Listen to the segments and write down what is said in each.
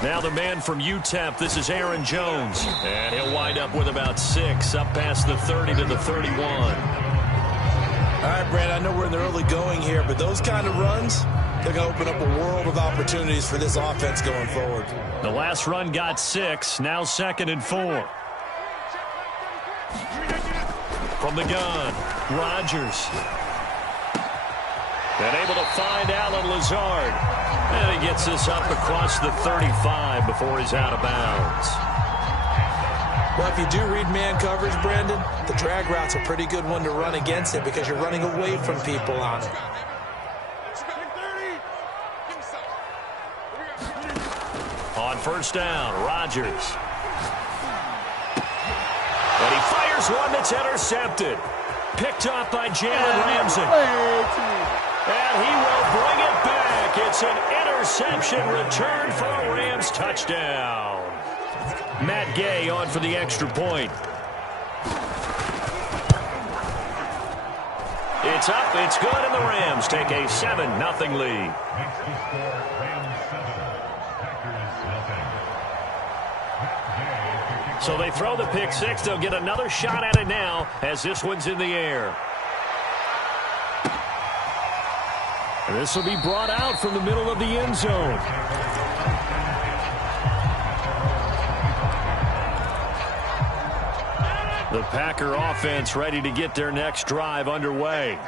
Now the man from UTEP, this is Aaron Jones. And he'll wind up with about 6, up past the 30 to the 31. All right, Brad, I know we're in the early going here, but those kind of runs, they're going to open up a world of opportunities for this offense going forward. The last run got 6, now 2nd and 4. From the gun, Rodgers. And able to find Alan Lazard. And he gets this up across the 35 before he's out of bounds. Well, if you do read man coverage, Brandon, the drag route's a pretty good one to run against it because you're running away from people on it. On first down, Rodgers. And he fires one that's intercepted. Picked off by Jalen Ramsey. And he will bring it back. It's an interception return for a Rams touchdown. Matt Gay on for the extra point. It's up, it's good, and the Rams take a 7-0 lead. So they throw the pick six. They'll get another shot at it now as this one's in the air. And this will be brought out from the middle of the end zone. The Packer offense ready to get their next drive underway.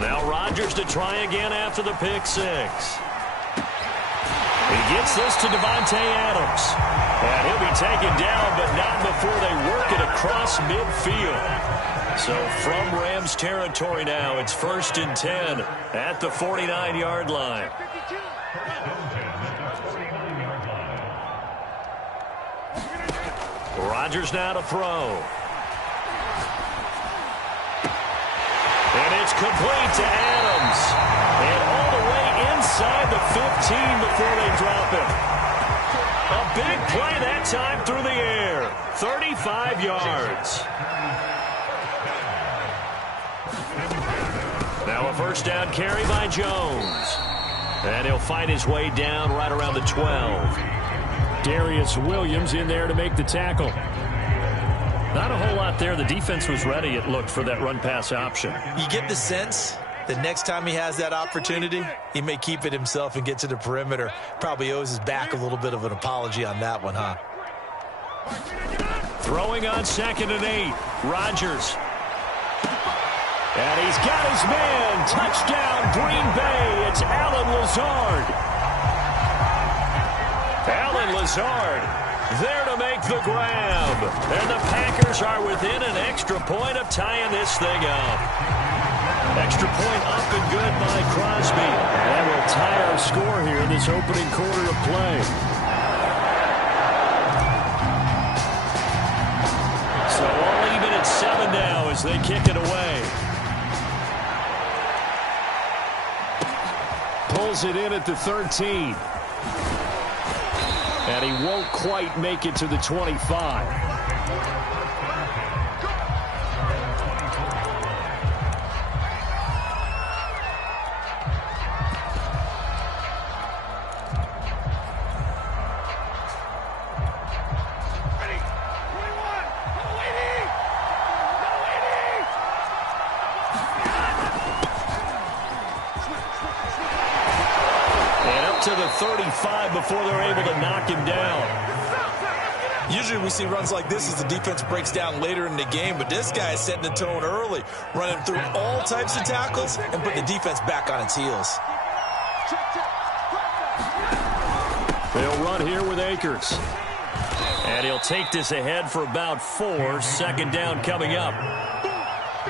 Now Rodgers to try again after the pick six. He gets this to Devontae Adams. And he'll be taken down, but not before they work it across midfield. So from Rams territory now, it's 1st and 10 at the 49-yard line. Rodgers now to throw. And it's complete to Adams. And all the way inside the 15 before they drop him. A big play that time through the air. 35 yards. Now a first down carry by Jones. And he'll find his way down right around the 12. Darius Williams in there to make the tackle. Not a whole lot there. The defense was ready, it looked, for that run-pass option. You get the sense that next time he has that opportunity, he may keep it himself and get to the perimeter. Probably owes his back a little bit of an apology on that one, huh? Throwing on 2nd and 8. Rodgers. And he's got his man. Touchdown, Green Bay. It's Alan Lazard. Alan Lazard there to make the grab. And the Packers are within an extra point of tying this thing up. Extra point up and good by Crosby. And that will tie our score here in this opening quarter of play. So all even at 7 now as they kick it away. Pulls it in at the 13. And he won't quite make it to the 25. To the 35 before they're able to knock him down. Usually we see runs like this as the defense breaks down later in the game, but this guy is setting the tone early, running through all types of tackles and putting the defense back on its heels. They'll run here with Akers. And he'll take this ahead for about 4. 2nd down coming up.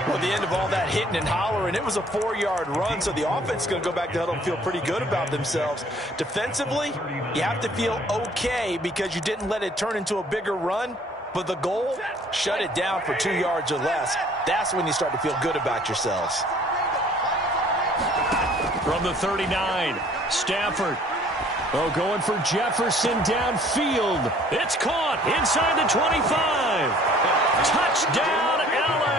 Well, at the end of all that hitting and hollering, it was a 4-yard run, so the offense is going to go back to huddle and feel pretty good about themselves. Defensively, you have to feel okay because you didn't let it turn into a bigger run, but the goal, shut it down for 2 yards or less. That's when you start to feel good about yourselves. From the 39, Stafford. Oh, going for Jefferson downfield. It's caught inside the 25. Touchdown, LA.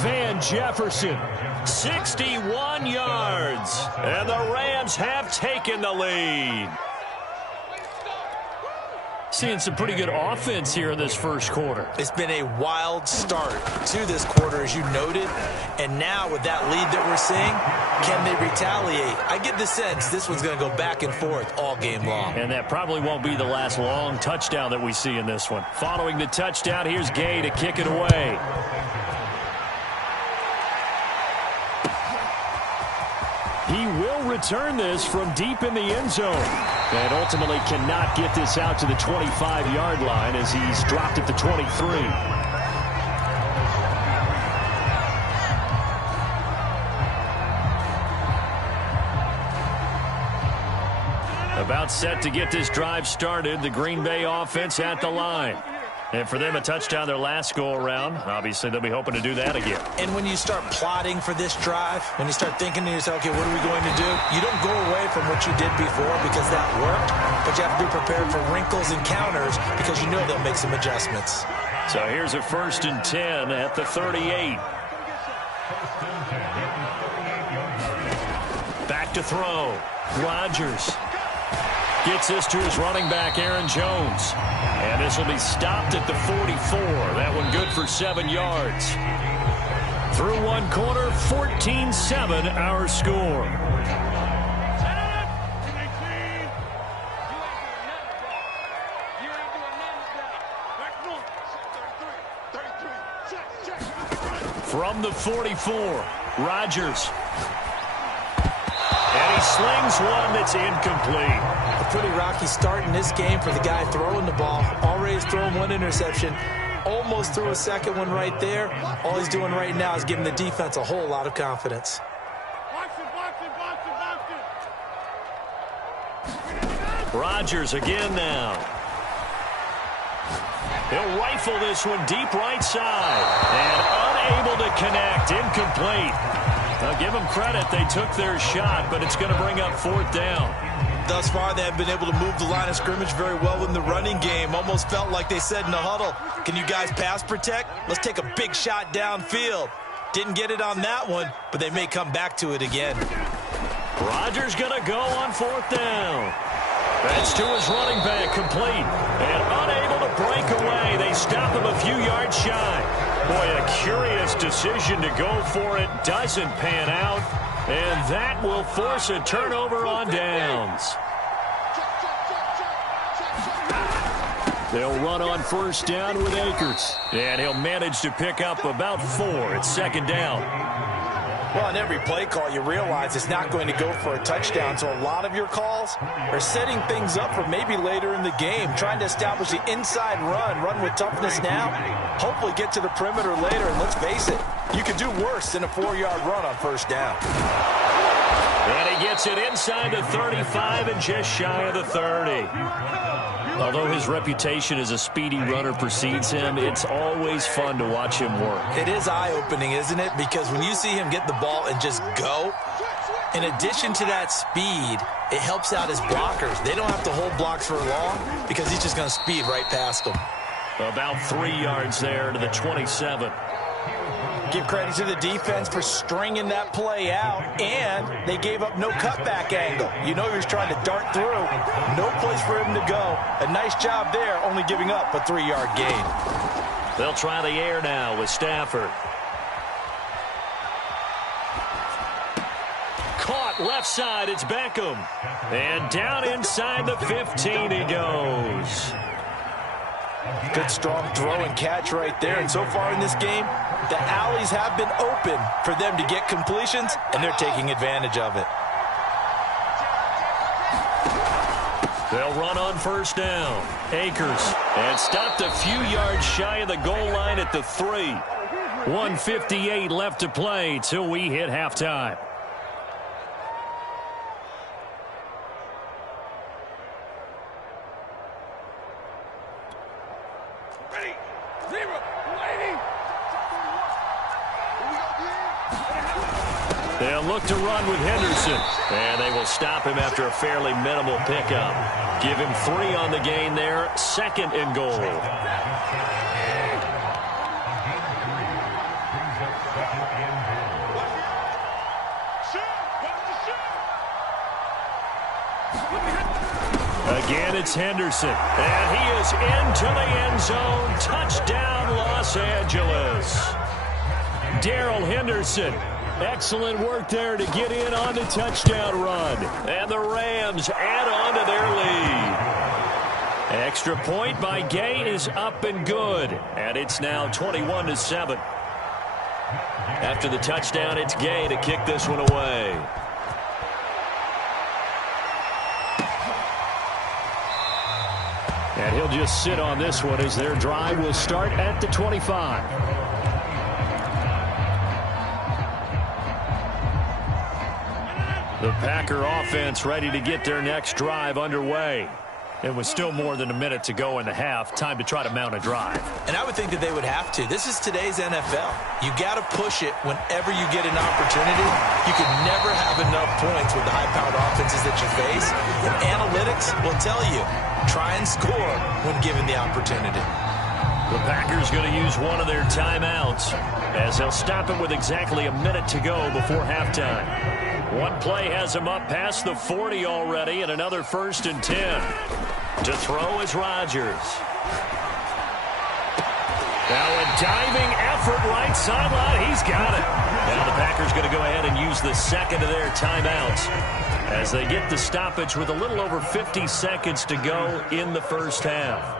Van Jefferson. 61 yards. And the Rams have taken the lead. Seeing some pretty good offense here in this first quarter. It's been a wild start to this quarter, as you noted. And now with that lead that we're seeing, can they retaliate? I get the sense this one's going to go back and forth all game long. And that probably won't be the last long touchdown that we see in this one. Following the touchdown, here's Gay to kick it away. He will return this from deep in the end zone. And ultimately cannot get this out to the 25-yard line as he's dropped at the 23. About set to get this drive started. The Green Bay offense at the line. And for them, a touchdown their last go-around. Obviously, they'll be hoping to do that again. And when you start plotting for this drive, when you start thinking to yourself, okay, what are we going to do? You don't go away from what you did before because that worked, but you have to be prepared for wrinkles and counters because you know they'll make some adjustments. So here's a 1st and 10 at the 38. Back to throw. Rodgers gets this to his running back, Aaron Jones. And this will be stopped at the 44. That one good for 7 yards. Through one quarter, 14-7 our score. From the 44, Rodgers. And he slings one that's incomplete. A pretty rocky start in this game for the guy throwing the ball. Already has thrown one interception. Almost threw a second one right there. All he's doing right now is giving the defense a whole lot of confidence. Rodgers again now. He'll rifle this one deep right side. And unable to connect. Incomplete. Now give them credit. They took their shot, but it's going to bring up 4th down. Thus far, they have been able to move the line of scrimmage very well in the running game. Almost felt like they said in the huddle, can you guys pass protect? Let's take a big shot downfield. Didn't get it on that one, but they may come back to it again. Rodgers going to go on 4th down. That's to his running back, complete. And unable to break away. They stop him a few yards shy. Boy, a curious decision to go for it. Doesn't pan out. And that will force a turnover on downs. They'll run on 1st down with Akers. And he'll manage to pick up about 4 at 2nd down. Well, on every play call, you realize it's not going to go for a touchdown. So a lot of your calls are setting things up for maybe later in the game, trying to establish the inside run with toughness now, hopefully get to the perimeter later. And let's face it, you could do worse than a 4-yard run on 1st down. And he gets it inside the 35 and just shy of the 30. Although his reputation as a speedy runner precedes him, it's always fun to watch him work. It is eye-opening, isn't it? Because when you see him get the ball and just go, in addition to that speed, it helps out his blockers. They don't have to hold blocks for long because he's just going to speed right past them. About 3 yards there to the 27. Give credit to the defense for stringing that play out, and they gave up no cutback angle. You know he was trying to dart through. No place for him to go. A nice job there, only giving up a 3-yard gain. They'll try the air now with Stafford. Caught left side, it's Beckham. And down inside the 15 he goes. Good strong throw and catch right there. And so far in this game, the alleys have been open for them to get completions, and they're taking advantage of it. They'll run on 1st down. Akers. And stopped a few yards shy of the goal line at the 3. 1:58 left to play till we hit halftime. They'll look to run with Henderson. And they will stop him after a fairly minimal pickup. Give him 3 on the gain there. 2nd and goal. Again, it's Henderson. And he is into the end zone. Touchdown, Los Angeles. Darrell Henderson. Excellent work there to get in on the touchdown run. And the Rams add on to their lead. Extra point by Gay is up and good. And it's now 21-7. After the touchdown, it's Gay to kick this one away. And he'll just sit on this one as their drive will start at the 25. The Packer offense ready to get their next drive underway. It was still more than a minute to go in the half. Time to try to mount a drive. And I would think that they would have to. This is today's NFL. You got to push it whenever you get an opportunity. You can never have enough points with the high-powered offenses that you face. And analytics will tell you, try and score when given the opportunity. The Packers going to use one of their timeouts as they'll stop it with exactly a minute to go before halftime. One play has him up past the 40 already, and another 1st and 10. To throw is Rodgers. Now a diving effort right sideline. He's got it. Now the Packers going to go ahead and use the second of their timeouts as they get the stoppage with a little over 50 seconds to go in the first half.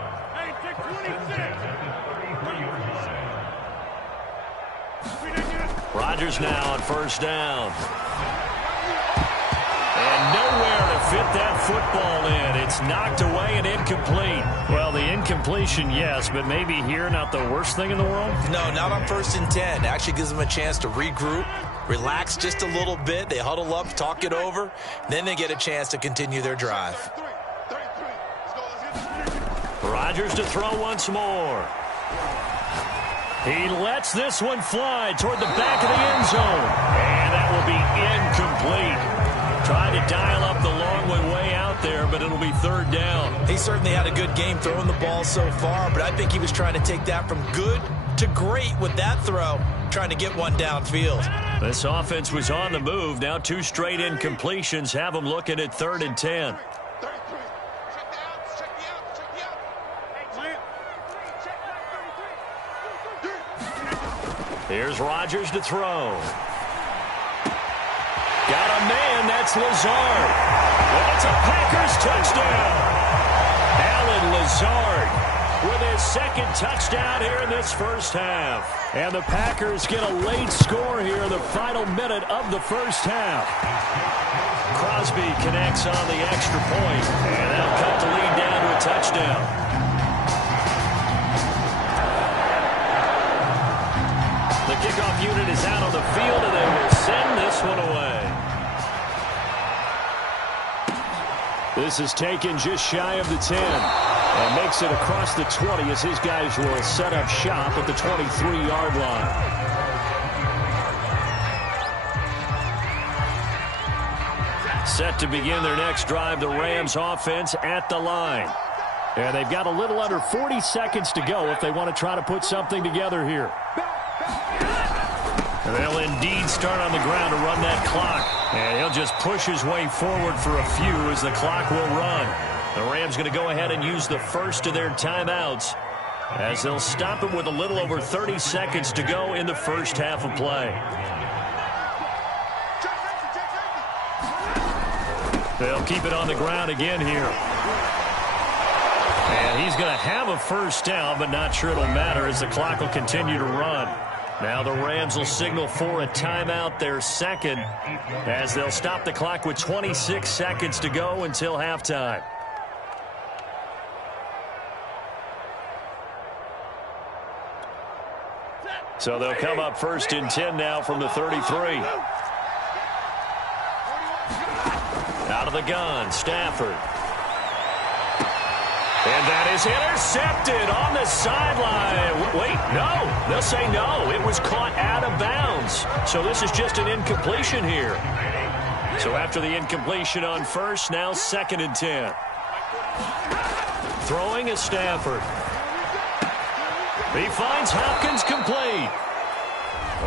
Rodgers now on 1st down. And nowhere to fit that football in. It's knocked away and incomplete. Well, the incompletion, yes, but maybe here not the worst thing in the world? No, not on 1st and 10. It actually gives them a chance to regroup, relax just a little bit. They huddle up, talk it over. Then they get a chance to continue their drive. Rodgers to throw once more. He lets this one fly toward the back of the end zone. And that will be incomplete. Trying to dial up the long way out there, but it'll be 3rd down. He certainly had a good game throwing the ball so far, but I think he was trying to take that from good to great with that throw, trying to get one downfield. This offense was on the move. Now 2 straight incompletions have them looking at 3rd and 10. Here's Rodgers to throw. Got a man, that's Lazard. And it's a Packers touchdown. Allen Lazard with his 2nd touchdown here in this first half. And the Packers get a late score here in the final minute of the first half. Crosby connects on the extra point, and that'll cut the lead down to a touchdown. The kickoff unit is out on the field, and they will send this one away. This is taken just shy of the 10 and makes it across the 20 as his guys will set up shop at the 23-yard line. Set to begin their next drive, the Rams offense at the line. And they've got a little under 40 seconds to go if they want to try to put something together here. And they'll indeed start on the ground to run that clock. And he'll just push his way forward for a few as the clock will run. The Rams going to go ahead and use the first of their timeouts as they'll stop it with a little over 30 seconds to go in the first half of play. They'll keep it on the ground again here. And he's going to have a first down, but not sure it'll matter as the clock will continue to run. Now the Rams will signal for a timeout, their 2nd, as they'll stop the clock with 26 seconds to go until halftime. So they'll come up 1st and 10 now from the 33. Out of the gun, Stafford. And that is intercepted on the sideline. Wait, no. They'll say no. It was caught out of bounds. So this is just an incompletion here. So after the incompletion on 1st, now 2nd and 10. Throwing is Stafford. He finds Hopkins complete.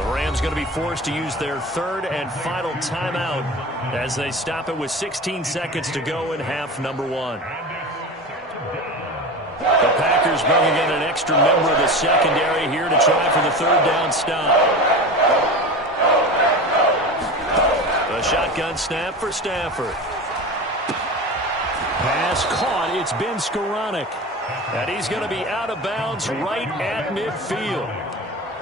The Rams going to be forced to use their 3rd and final timeout as they stop it with 16 seconds to go in half number 1. The Packers bringing in an extra member of the secondary here to try for the third down stop. A shotgun snap for Stafford. Pass caught. It's Ben Skoranek. And he's going to be out of bounds right at midfield.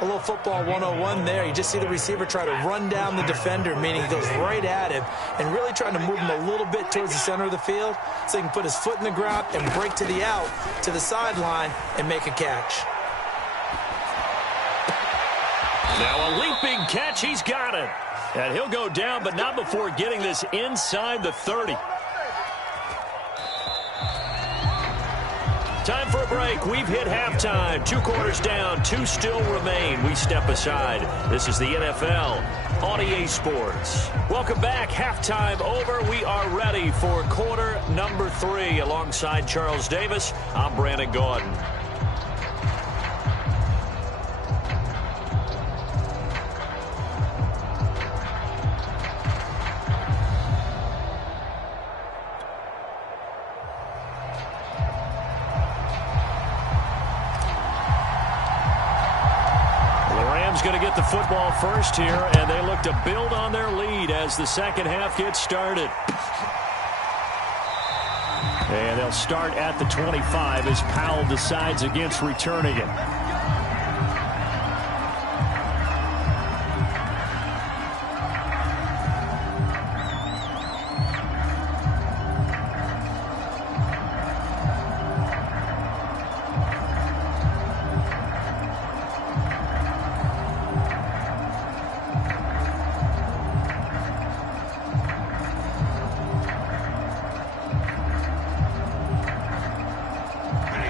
A little football 101 there. You just see the receiver try to run down the defender, meaning he goes right at him and really trying to move him a little bit towards the center of the field so he can put his foot in the ground and break to the out, to the sideline, and make a catch. Now a leaping catch. He's got it. And he'll go down, but not before getting this inside the 30. Time for a break. We've hit halftime. 2 quarters down. 2 still remain. We step aside. This is the NFL on EA Sports. Welcome back. Halftime over. We are ready for quarter number 3. Alongside Charles Davis, I'm Brandon Gaudin. Going to get the football first here, and they look to build on their lead as the second half gets started. And they'll start at the 25 as Powell decides against returning it.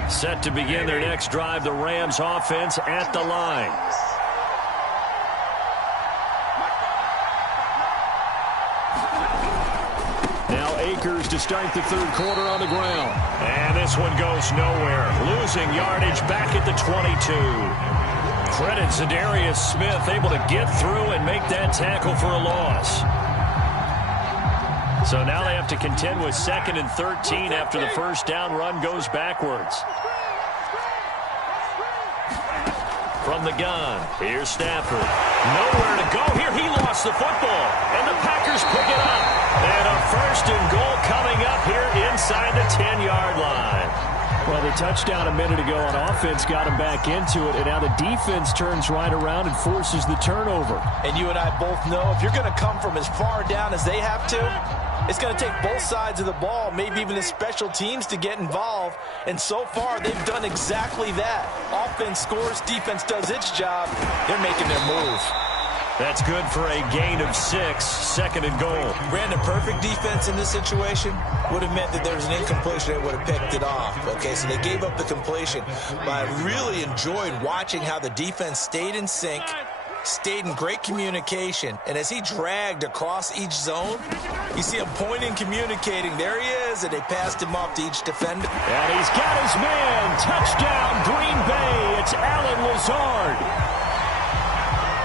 Set to begin their next drive, the Rams offense at the line. Now Akers to start the third quarter on the ground. And this one goes nowhere. Losing yardage back at the 22. Credit Zadarius Smith able to get through and make that tackle for a loss. So now they have to contend with 2nd and 13 after the first down run goes backwards. From the gun, here's Stafford. Nowhere to go here. He lost the football, and the Packers pick it up. And a 1st and goal coming up here inside the 10-yard line. Well, the touchdown a minute ago on offense got him back into it, and now the defense turns right around and forces the turnover. And you and I both know if you're going to come from as far down as they have to, it's going to take both sides of the ball, maybe even the special teams to get involved. And so far, they've done exactly that. Offense scores, defense does its job. They're making their move. That's good for a gain of 6, 2nd and goal. Brandon, perfect defense in this situation would have meant that there was an incompletion that would have picked it off. Okay, so they gave up the completion. But I really enjoyed watching how the defense stayed in sync, stayed in great communication, and as he dragged across each zone, you see him pointing, communicating. There he is, and they passed him off to each defender. And he's got his man. Touchdown, Green Bay. It's Allen Lazard.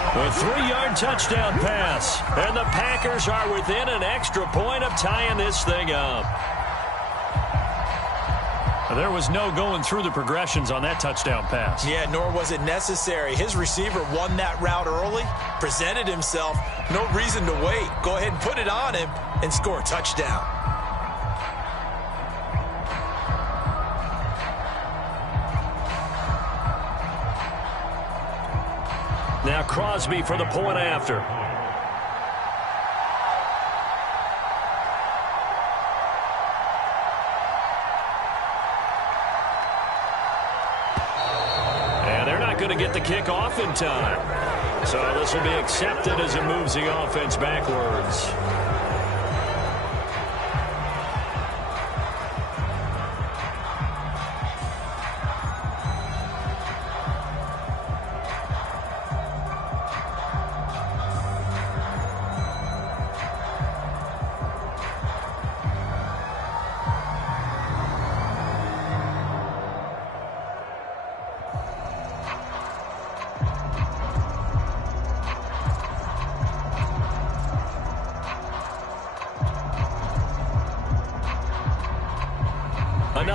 A 3-yard touchdown pass. And the Packers are within an extra point of tying this thing up. There was no going through the progressions on that touchdown pass. Yeah, nor was it necessary. His receiver won that route early, presented himself. No reason to wait. Go ahead and put it on him and score a touchdown. Now Crosby for the point after. And they're not going to get the kickoff in time. So this will be accepted as it moves the offense backwards.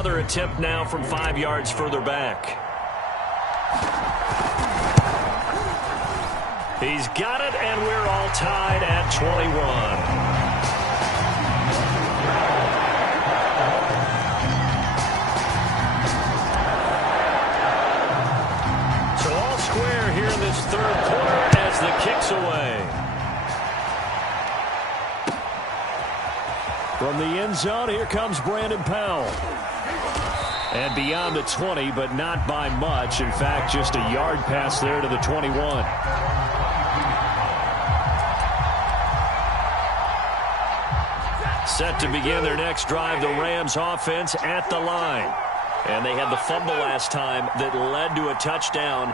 another attempt now from 5 yards further back. He's got it, and we're all tied at 21. Here in this third quarter as the kick's away. From the end zone, here comes Brandon Powell. And beyond the 20, but not by much. In fact, just a yard pass there to the 21. Set to begin their next drive, the Rams offense at the line. And they had the fumble last time that led to a touchdown.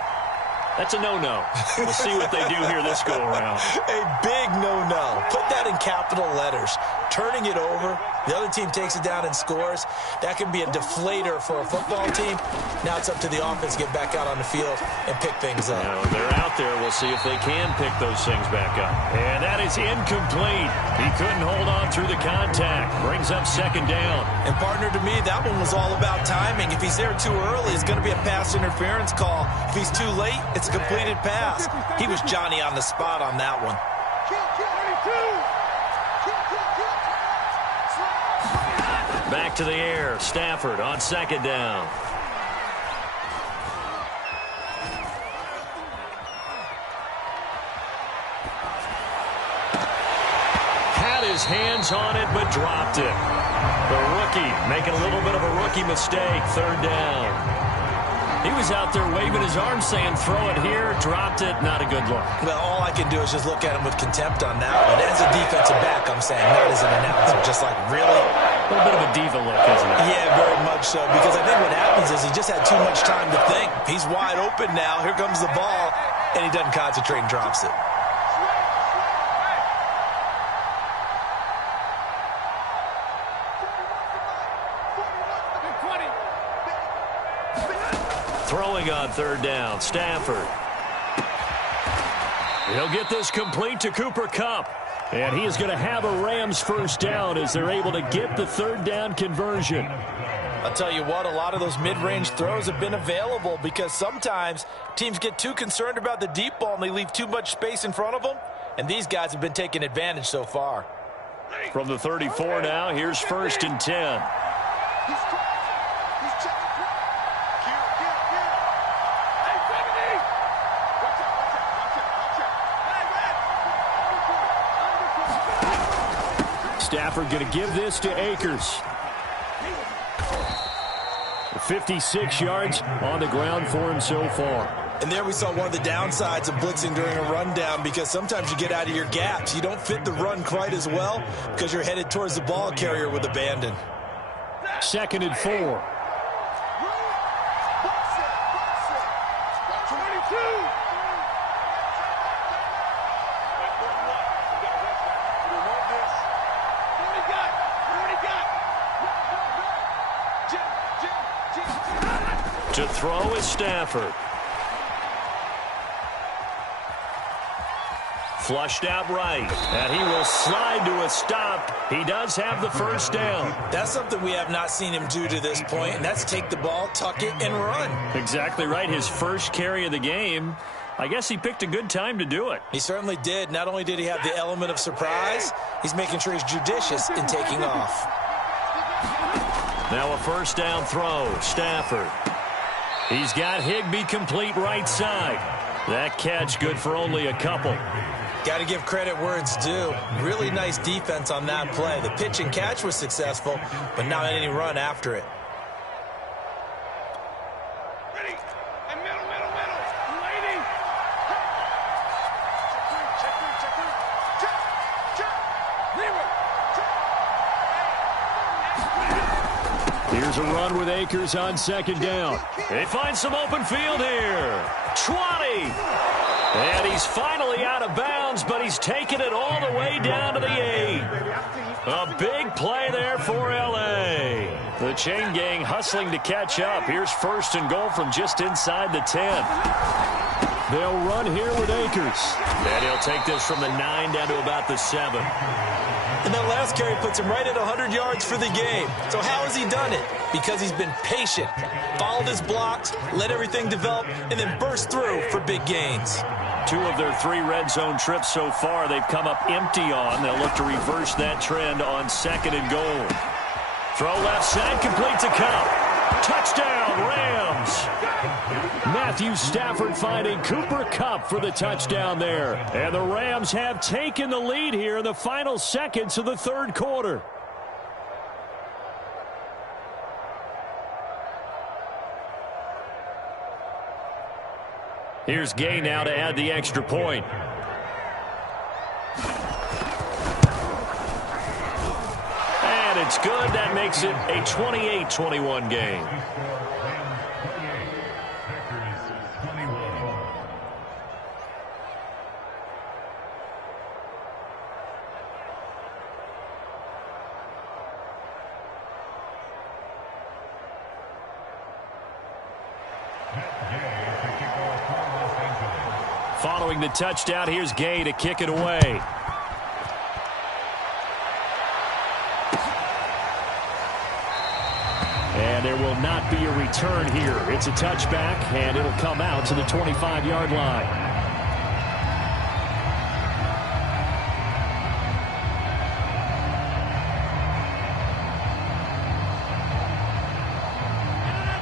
That's a no-no. We'll see what they do here this go-around. A big no-no. Put that in capital letters. Turning it over, the other team takes it down and scores. That can be a deflator for a football team. Now it's up to the offense to get back out on the field and pick things up. They're out there. We'll see if they can pick those things back up. And that is incomplete. He couldn't hold on through the contact. Brings up second down. And partner, to me, that one was all about timing. If he's there too early, it's going to be a pass interference call. If he's too late, it's a completed pass. He was Johnny on the spot on that one. Back to the air. Stafford on second down. Had his hands on it, but dropped it. The rookie making a little bit of a rookie mistake. Third down. He was out there waving his arms saying, throw it here, dropped it, not a good look. Well, all I can do is just look at him with contempt on that one. As a defensive back, I'm saying, not as an announcer. Just like, really? A little bit of a diva look, isn't it? Yeah, very much so. Because I think what happens is he just had too much time to think. He's wide open now. Here comes the ball. And he doesn't concentrate and drops it. Throwing on third down, Stafford. He'll get this complete to Cooper Kupp. And he is going to have a Rams first down as they're able to get the third down conversion. I'll tell you what, a lot of those mid-range throws have been available because sometimes teams get too concerned about the deep ball and they leave too much space in front of them. And these guys have been taking advantage so far. From the 34 now, here's first and 10. Stafford going to give this to Akers. 56 yards on the ground for him so far. And there we saw one of the downsides of blitzing during a rundown because sometimes you get out of your gaps. You don't fit the run quite as well because you're headed towards the ball carrier with abandon. Second and 4. To throw is Stafford. Flushed out right, and he will slide to a stop. He does have the first down. That's something we have not seen him do to this point, and that's take the ball, tuck it, and run. Exactly right. His first carry of the game. I guess he picked a good time to do it. He certainly did. Not only did he have the element of surprise, he's making sure he's judicious in taking off. Now a first down throw. Stafford. He's got Higbee complete right side. That catch good for only a couple. Got to give credit where it's due. Really nice defense on that play. The pitch and catch was successful, but not any run after it. Ready. And middle. Waiting. Check. Here's a run with Akers on second down. They find some open field here. 20. And he's finally out of bounds, but he's taken it all the way down to the 8. A big play there for L.A. The chain gang hustling to catch up. Here's first and goal from just inside the 10. They'll run here with Akers. And he'll take this from the 9 down to about the 7. And that last carry puts him right at 100 yards for the game. So how has he done it? Because he's been patient, followed his blocks, let everything develop, and then burst through for big gains. 2 of their 3 red zone trips so far they've come up empty on. They'll look to reverse that trend on 2nd and goal. Throw left side, complete to Cup. Touchdown, Rams. Matthew Stafford finding Cooper Kupp for the touchdown there. And the Rams have taken the lead here in the final seconds of the 3rd quarter. Here's Gay now to add the extra point. And it's good. That makes it a 28-21 game. Following the touchdown, here's Gay to kick it away. And there will not be a return here. It's a touchback, and it'll come out to the 25-yard line.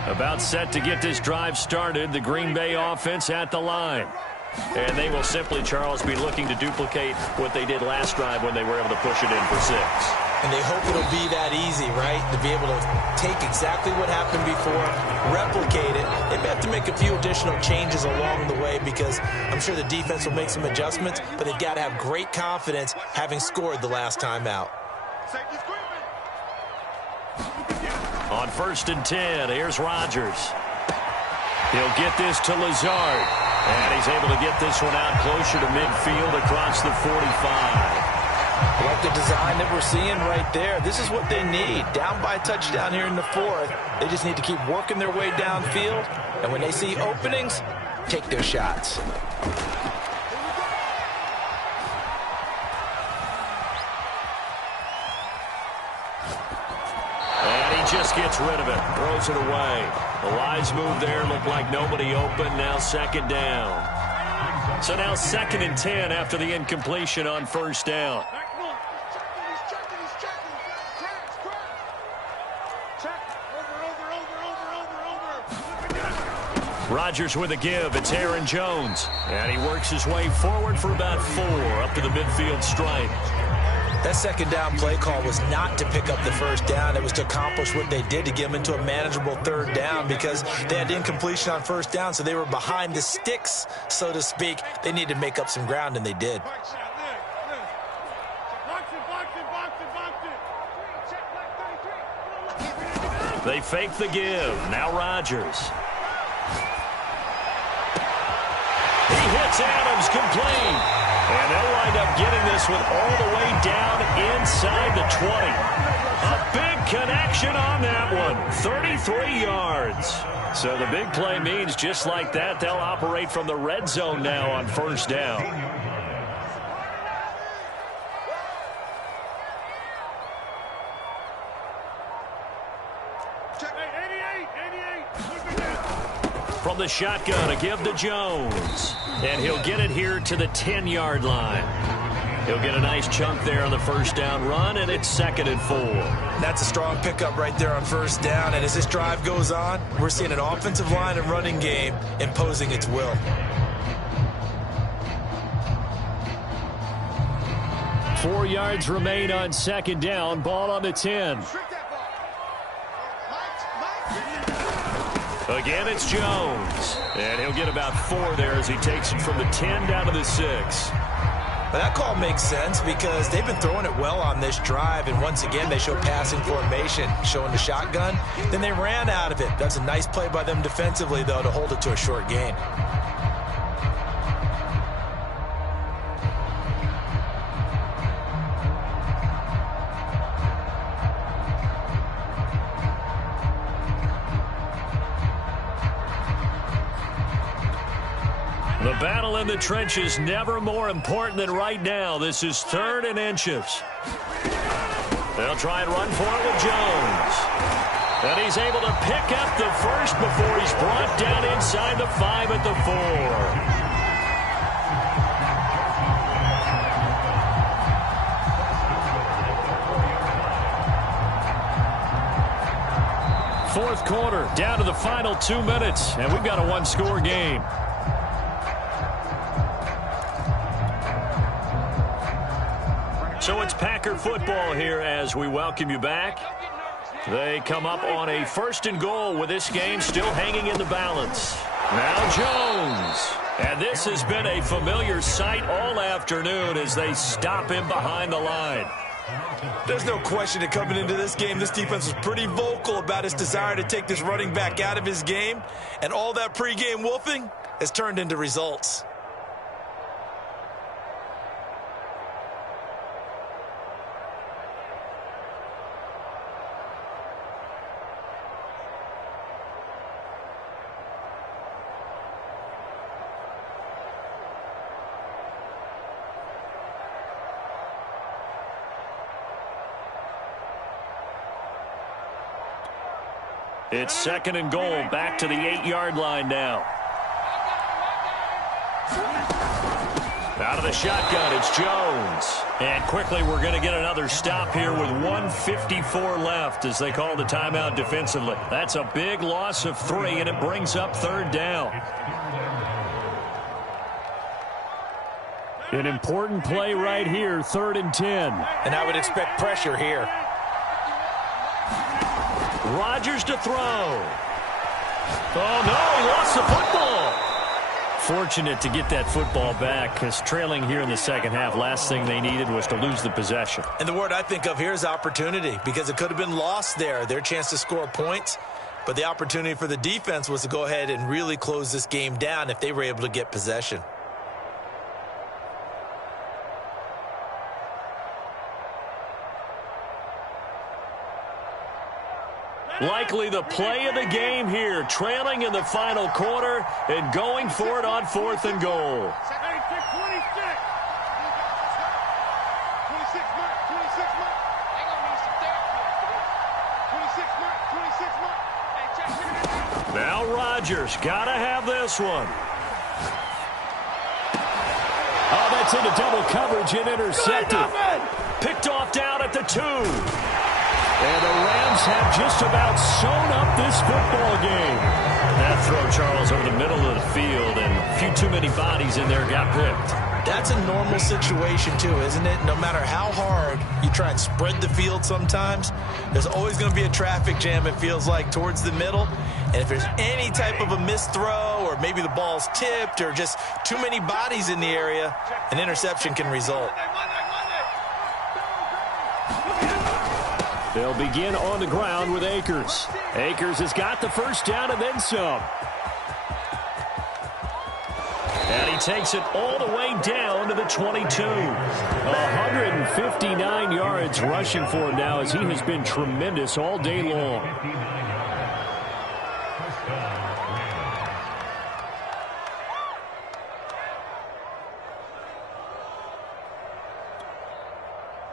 About set to get this drive started, the Green Bay offense at the line. And they will simply, Charles, be looking to duplicate what they did last drive when they were able to push it in for 6. And they hope it'll be that easy, right? To be able to take exactly what happened before, replicate it. They may have to make a few additional changes along the way because I'm sure the defense will make some adjustments, but they've got to have great confidence having scored the last time out. On 1st and 10, here's Rodgers. He'll get this to Lazard. And he's able to get this one out closer to midfield across the 45. I like the design that we're seeing right there. This is what they need. Down by a touchdown here in the 4th. They just need to keep working their way downfield. And when they see openings, take their shots. Just gets rid of it, throws it away. The wise move there, looked like nobody open. Now 2nd down. So now 2nd and 10 after the incompletion on 1st down. Rodgers with a give. It's Aaron Jones. And he works his way forward for about 4 up to the midfield stripe. That 2nd down play call was not to pick up the 1st down. It was to accomplish what they did to get them into a manageable 3rd down because they had incompletion on 1st down, so they were behind the sticks, so to speak. They needed to make up some ground, and they did. They fake the give. Now Rodgers. He hits Adams complete. And they'll wind up getting this one all the way down inside the 20. A big connection on that one. 33 yards. So the big play means just like that, they'll operate from the red zone now on 1st down. From the shotgun, a give to Jones. And he'll get it here to the 10-yard line. He'll get a nice chunk there on the 1st down run, and it's 2nd and 4. That's a strong pickup right there on 1st down. And as this drive goes on, we're seeing an offensive line and running game imposing its will. Four yards remain on 2nd down. Ball on the 10. Again, it's Jones. And he'll get about 4 there as he takes it from the 10 down to the 6. But that call makes sense because they've been throwing it well on this drive. And once again, they show passing formation, showing the shotgun. Then they ran out of it. That's a nice play by them defensively, though, to hold it to a short gain. The battle in the trenches never more important than right now. This is 3rd and inches. They'll try and run for it with Jones. And he's able to pick up the first before he's brought down inside the 5 at the 4. Fourth quarter, down to the final 2 minutes, and we've got a one-score game. So it's Packer football here as we welcome you back. They come up on a 1st and goal with this game still hanging in the balance. Now Jones. And this has been a familiar sight all afternoon as they stop him behind the line. There's no question that coming into this game, this defense was pretty vocal about its desire to take this running back out of his game. And all that pregame wolfing has turned into results. It's 2nd and goal, back to the 8-yard line now. Out of the shotgun, it's Jones. And quickly we're going to get another stop here with 1:54 left as they call the timeout defensively. That's a big loss of 3, and it brings up 3rd down. An important play right here, 3rd and 10. And I would expect pressure here. Rodgers to throw. Oh, no, he lost the football. Fortunate to get that football back because trailing here in the second half, last thing they needed was to lose the possession. And the word I think of here is opportunity because it could have been lost there, their chance to score points. But the opportunity for the defense was to go ahead and really close this game down if they were able to get possession. Likely the play of the game here, trailing in the final quarter and going for it on 4th and goal. Now Rodgers, gotta have this one. Oh, that's into double coverage and intercepted. Picked off down at the 2. And the Rams have just about sewn up this football game. That throw, Charles, over the middle of the field, and a few too many bodies in there got picked. That's a normal situation, too, isn't it? No matter how hard you try and spread the field sometimes, there's always going to be a traffic jam, it feels like, towards the middle. And if there's any type of a missed throw or maybe the ball's tipped or just too many bodies in the area, an interception can result. They'll begin on the ground with Akers. Akers has got the first down and then some. And he takes it all the way down to the 22. 159 yards rushing for him now as he has been tremendous all day long.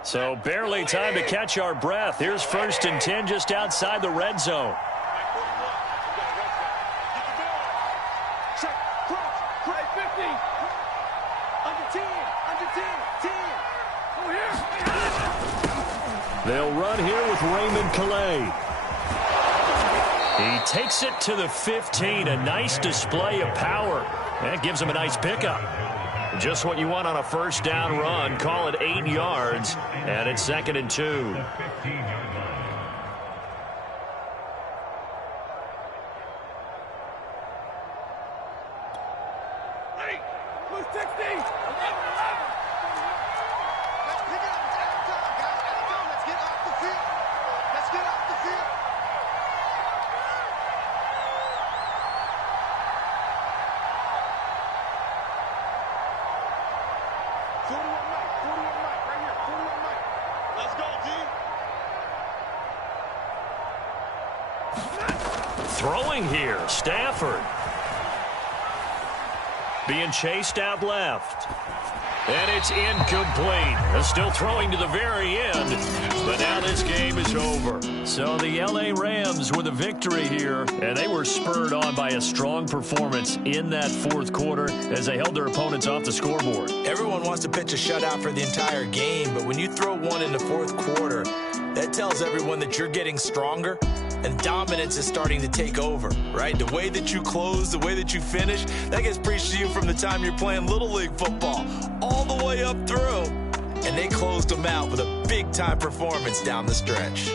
So barely time to catch our breath. Here's 1st and 10 just outside the red zone. They'll run here with Raymond Calais. He takes it to the 15. A nice display of power. That gives him a nice pickup. Just what you want on a 1st down run. Call it 8 yards, and it's 2nd and 2. Throwing here, Stafford. being chased out left. And it's incomplete. They're still throwing to the very end, but now this game is over. So the L.A. Rams with a victory here, and they were spurred on by a strong performance in that fourth quarter as they held their opponents off the scoreboard. Everyone wants to pitch a shutout for the entire game, but when you throw one in the fourth quarter, that tells everyone that you're getting stronger and dominance is starting to take over, right? The way that you close, the way that you finish, that gets preached to you from the time you're playing Little League football all the way up through. And they closed them out with a big-time performance down the stretch.